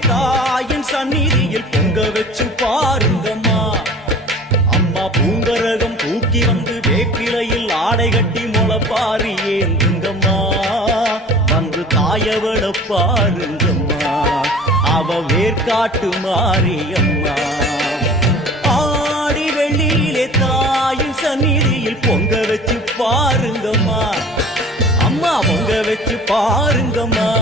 தாயின் சந்நிதியில் பொங்க வச்சு பாருங்கம்மா. அம்மா பூங்கரகம் தூக்கி வந்து வேப்பிலையில் ஆடை கட்டி முளப்பாரி ஏந்துங்கம்மா. வந்து தாயவள பாருங்கம்மா, அவ வேர்காட்டு மாரியம்மா. ஆடி வெள்ளியிலே தாயின் சந்நிதியில் பொங்க வச்சு பாருங்கம்மா. அம்மா பொங்க வச்சு பாருங்கம்மா.